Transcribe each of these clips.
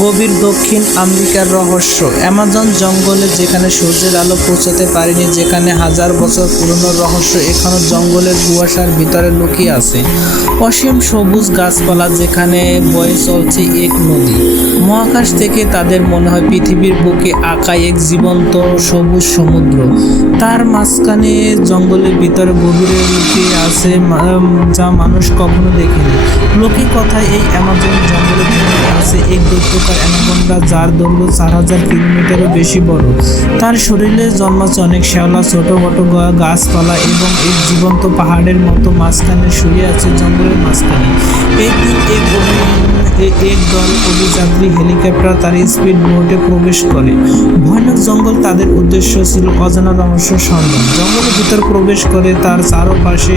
গভীর দক্ষিণ আমেরিকার রহস্য। অ্যামাজন জঙ্গলে যেখানে সূর্যের আলো পৌঁছাতে পারেনি, যেখানে হাজার বছর পুরনো রহস্য এখনো জঙ্গলের কুয়াশার ভিতরে লুকিয়ে আছে। অসীম সবুজ গাছপালা, যেখানে বয়ে চলছে এক নদী। মহাকাশ থেকে তাদের মনে হয় পৃথিবীর বুকে আঁকা এক জীবন্ত সবুজ সমুদ্র। তার মাঝখানে জঙ্গলের ভিতরে গভীরে লুকিয়ে আছে যা মানুষ কখনো দেখেনি। লোকের কথায় এই অ্যামাজন জঙ্গলের ভিতরে আছে এক দৈত্যকার অ্যানাকোন্ডা, যার দৈর্ঘ্য 4000 কিলোমিটারও বেশি বড়। তার শরীরে জন্মাচ্ছে অনেক শ্যাওলা, ছোট ছোট গাছপালা এবং এক জীবন্ত পাহাড়ের মতো মাঝখানে শুয়ে আছে জঙ্গলের মাঝখানে। একদিন এক দল অভিযাত্রী হেলিকপ্টার তার স্পিড বোটে প্রবেশ করে। ভয়ানক জঙ্গল তাদের উদ্দেশ্য ছিল অজানা রহস্য সন্ধান। জঙ্গলের ভিতর প্রবেশ করে তার চারপাশে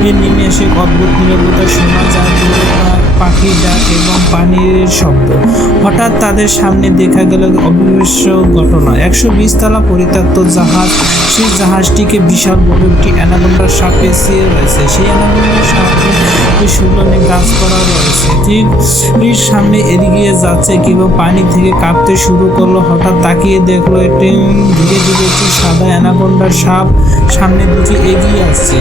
নেমে এসে অদ্ভুত নীরবতা শোনা যায়, পাখির ডাক এবং পানির শব্দ। হঠাৎ তাদের সামনে দেখা গেল অবিশ্বাস্য ঘটনা। 120 তলা পরিত্যক্ত জাহাজ। সেই জাহাজটিকে বিশাল বড় একটি অ্যানাকোন্ডার সাপ পেঁচিয়ে রয়েছে। সেই অ্যানাকোন্ডার সাপের শুকনো গাছপালা রয়েছে। ঠিক সামনে এগিয়ে যাচ্ছে কিংবা পানি থেকে কাঁপতে শুরু করলো। হঠাৎ তাকিয়ে দেখলো একটি ধীরে ধীরে একটি সাদা অ্যানাকোন্ডার সাপ সামনে দিকে এগিয়ে আসছে।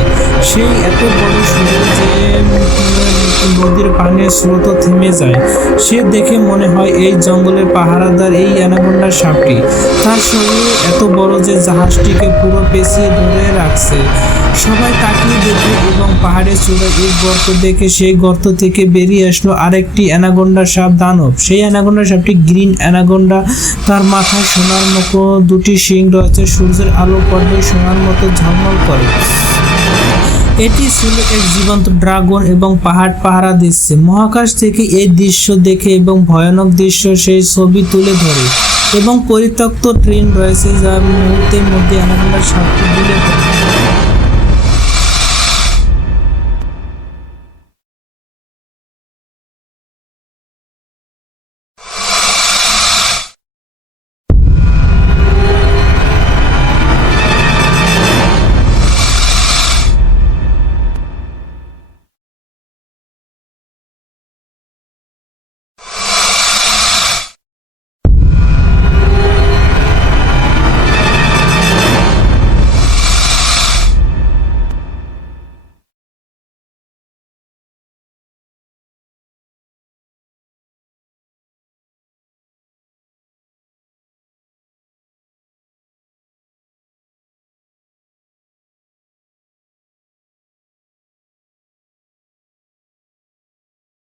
সেই এত বড় শরীর যে নদীর পানির স্রোত থেমে যায়। সে দেখে মনে হয় এই জঙ্গলের পাহারাদার এই অ্যানাকোন্ডার সাপটি। তার শরীর এত বড় যে জাহাজটিকে পুরো পেঁচিয়ে ধরে রাখছে। সবাই তাকিয়ে দেখে এবং পাহাড়ের চূড়ায় এক গর্ত দেখে সেই গর্ত থেকে বেরিয়ে আসলো আরেকটি অ্যানাকোন্ডা সাপ, দানব। সেই অ্যানাকোন্ডা সাপটি গ্রিন অ্যানাকোন্ডা। তার মাথায় সোনার মতো দুটি শিং রয়েছে, সূর্যের আলো পড়লে সোনার মতো ঝলমল করে। এটি ছিল এক জীবন্ত ড্রাগন এবং পাহাড় পাহারা দিচ্ছে। মহাকাশ থেকে এই দৃশ্য দেখে এবং ভয়ানক দৃশ্য সেই ছবি তুলে ধরে এবং পরিত্যক্ত ট্রেন রয়েছে, যার মুহূর্তের মধ্যে অ্যানাকোন্ডার সাপটি দিলে